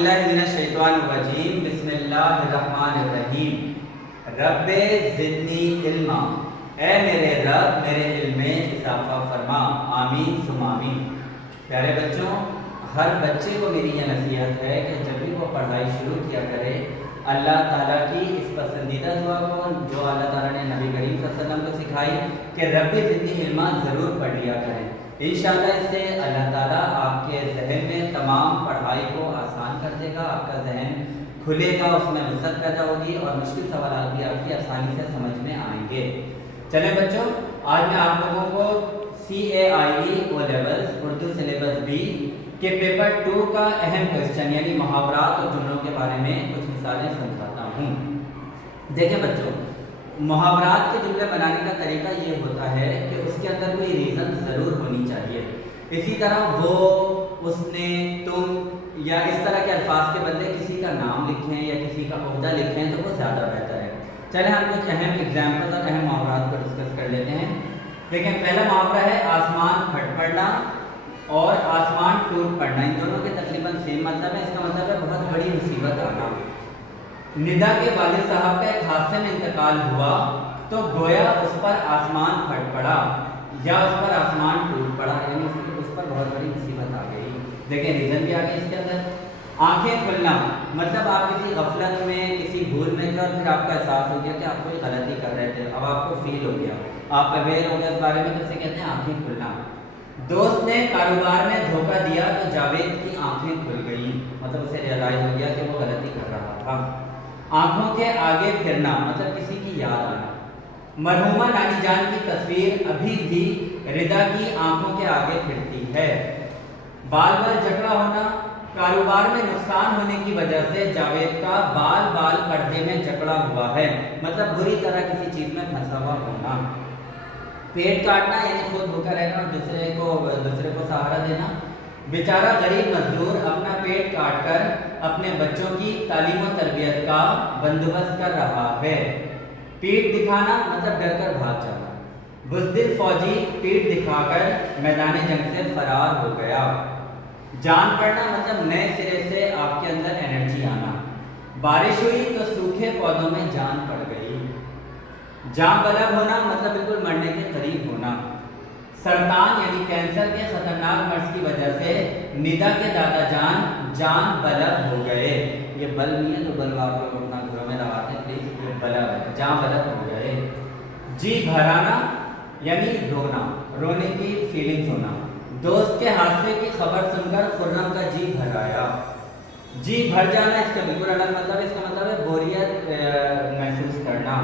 باللہ من الشیطان الرجیم بسم اللہ الرحمن الرحیم رب زدنی علما، اے میرے رب میرے علم میں اضافہ فرما، آمین ثم آمین۔ پیارے بچوں، ہر بچے کو میری یہ نصیحت ہے کہ جب بھی وہ پڑھائی شروع کیا کرے اللہ تعالیٰ کی اس پسندیدہ دعا کو جو اللہ تعالیٰ نے نبی کریم صلی اللہ علیہ وسلم کو سکھائی کہ رب زدنی علما ضرور پڑھ لیا کریں۔ انشاءاللہ اس سے اللہ تعالیٰ آپ کے ذہن میں تمام پڑھائی کو آسان کر دے گا، آپ کا ذہن کھلے گا، اس میں وسعت پیدا ہوگی اور مشکل سوالات بھی آپ کی آسانی سے سمجھ میں آئیں گے۔ چلیں بچوں، آج میں آپ لوگوں کو CAIE O levels Urdu syllabus B کے پیپر 2 کا اہم کوشچن یعنی محاورات اور جملوں کے بارے میں کچھ مثالیں سمجھاتا ہوں۔ دیکھیں بچوں، محاورات کے جملے بنانے کا طریقہ یہ ہوتا ہے کہ اس کے اندر کوئی ریزن ضرور ہونی چاہیے۔ اسی طرح وہ، اس نے، تم یا اس طرح کے الفاظ کے بدلے کسی کا نام لکھیں یا کسی کا عہدہ لکھیں تو وہ زیادہ بہتر ہے۔ چلیں ہم کچھ اہم ایگزامپل اور اہم محاورات کو ڈسکس کر لیتے ہیں۔ دیکھیں، پہلا محاورہ ہے آسمان پھٹ پڑنا اور آسمان ٹوٹ پڑنا۔ ان دونوں کے تقریباً سیم مطلب ہے۔ اس کا مطلب ہے بہت بڑی مصیبت آنا۔ ندا کے والد صاحب کا ایک حادثے میں انتقال ہوا تو گویا اس پر آسمان پھٹ پڑا یا اس پر آسمان ٹوٹ پڑا، یعنی اس پر بہت بڑی مصیبت آ گئی۔ دیکھیں ریزن بھی آ گئی اس کے اندر۔ آنکھیں کھلنا مطلب آپ کسی غفلت میں، کسی بھول میں تھے اور پھر آپ کا احساس ہو گیا کہ آپ کوئی غلطی کر رہے تھے، اب آپ کو فیل ہو گیا، آپ اویئر ہو گئے اس بارے میں، تو اسے کہتے ہیں آنکھیں کھلنا۔ دوست نے کاروبار میں دھوکہ دیا تو جاوید کی آنکھیں کھل گئیں، مطلب اسے ریئلائز ہو گیا کہ وہ غلطی کر رہا تھا۔ آنکھوں کے آگے پھرنا مطلب کسی کی یاد آنا۔ مرحومہ نانی جان کی تصویر ابھی بھی ردا کی آنکھوں کے آگے پھرتی ہے۔ بال بال جکڑا ہونا، کاروبار میں نقصان ہونے کی وجہ سے جاوید کا بال پردے میں جکڑا ہوا ہے، مطلب بری طرح کسی چیز میں پھنسا ہوا ہونا۔ پیٹ کاٹنا یعنی خود بھوکا رہنا اور دوسرے کو سہارا دینا۔ بیچارہ غریب مزدور اپنا پیٹ کاٹ کر اپنے بچوں کی تعلیم و تربیت کا بندوبست کر رہا ہے۔ پیٹ دکھانا مطلب ڈر کر بھاگ جانا۔ بزدل فوجی پیٹ دکھا کر میدان جنگ سے فرار ہو گیا۔ جان پڑنا مطلب نئے سرے سے آپ کے اندر انرجی آنا۔ بارش ہوئی تو سوکھے پودوں میں جان پڑ گئی۔ جاں بلب ہونا مطلب بالکل مرنے کے قریب ہونا۔ سرطان یعنی کینسر کے خطرناک مرض کی وجہ سے ندا کے دادا جان بلب ہو گئے۔ یہ بلب نہیں ہے تو بلب آپ لوگ اپنا گھروں میں لگاتے ہیں، پلیز یہ بلب ہے، جان بلب ہو گئے۔ جی بھرانا یعنی رونے کی فیلنگز ہونا۔ دوست کے حادثے کی خبر سن کر خرم کا جی بھر آیا۔ جی بھر جانا اس کا بالکل الگ مطلب ہے۔ اس کا مطلب ہے بوریت محسوس کرنا۔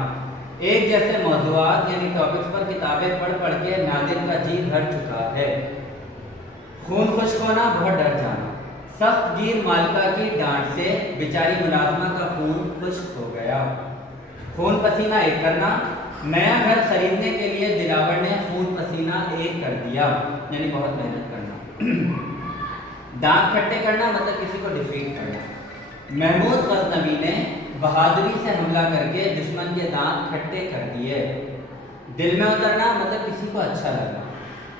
ایک جیسے موضوعات یعنی ٹاپکس پر کتابیں پڑھ کے نادر کا جی بھر چکا ہے۔ خون خشک ہونا، بہت ڈر جانا۔ سخت گیر مالکہ کی ڈانٹ سے بیچاری ملازمہ کا خون خشک ہو گیا۔ خون پسینہ ایک کرنا، نیا گھر خریدنے کے لیے دلاور نے خون پسینہ ایک کر دیا، یعنی بہت محنت کرنا۔ دانت کھٹے کرنا مطلب کسی کو ڈیفیٹ کرنا۔ محمود غزنوی نے بہادری سے حملہ کر کے دشمن کے دانت کھٹے کر دیے۔ دل میں اترنا مطلب کسی کو اچھا لگنا۔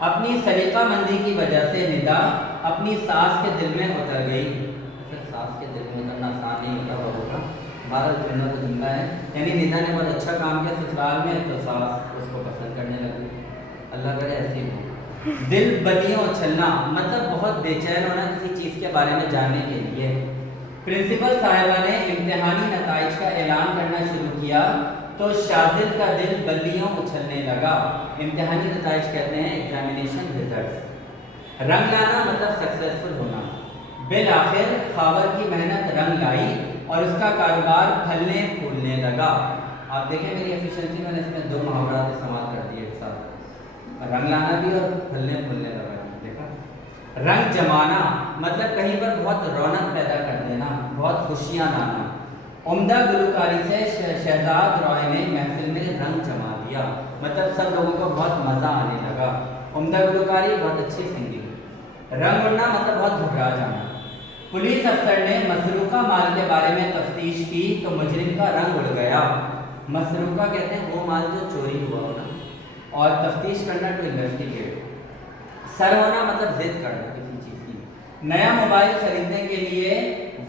اپنی سلیقہ مندی کی وجہ سے ندا اپنی ساس کے دل میں اتر گئی۔ ساس کے دل میں اترنا آسان نہیں ہوتا بہو کا، ہمارا جملہ تو جملہ ہے، یعنی ندا نے بہت اچھا کام کیا سسرال میں تو ساس اس کو پسند کرنے لگی۔ اللہ کرے ایسے ہی ہو۔ دل بلیوں اچھلنا مطلب بہت بے چین ہونا کسی چیز کے بارے میں جاننے کے لیے۔ پرنسپل صاحبہ نے امتحانی نتائج کا اعلان کرنا شروع کیا تو شاذل کا دل بلیوں اچھلنے لگا۔ امتحانی نتائج کہتے ہیں ایگزامینیشن ریزلٹس۔ رنگ لانا مطلب سکسیسفل ہونا۔ بالآخر خاور کی محنت رنگ لائی اور اس کا کاروبار پھلنے پھولنے لگا۔ آپ دیکھیں میری ایفیشنسی، میں نے اس میں 2 محاورات استعمال کر دیے ایک ساتھ، رنگ لانا بھی اور پھلنے پھولنے لگا۔ دیکھا، رنگ جمانا مطلب کہیں پر بہت رونق پیدا کر دینا، بہت خوشیاں لانا۔ عمدہ گلوکاری سے شہزاد رائے نے محفل میں رنگ جما دیا، مطلب سب لوگوں کو بہت مزہ آنے لگا۔ عمدہ گلوکاری، بہت اچھی سنگنگ۔ رنگ اڑنا مطلب بہت گھبرا جانا۔ پولیس افسر نے مسروقہ مال کے بارے میں تفتیش کی تو مجرم کا رنگ اڑ گیا۔ مسروقہ کہتے ہیں وہ مال جو چوری ہوا ہونا، اور تفتیش کرنا ٹو انویسٹیگیٹ۔ سر ہونا مطلب ضد کرنا کسی چیز کی۔ نیا موبائل خریدنے کے لیے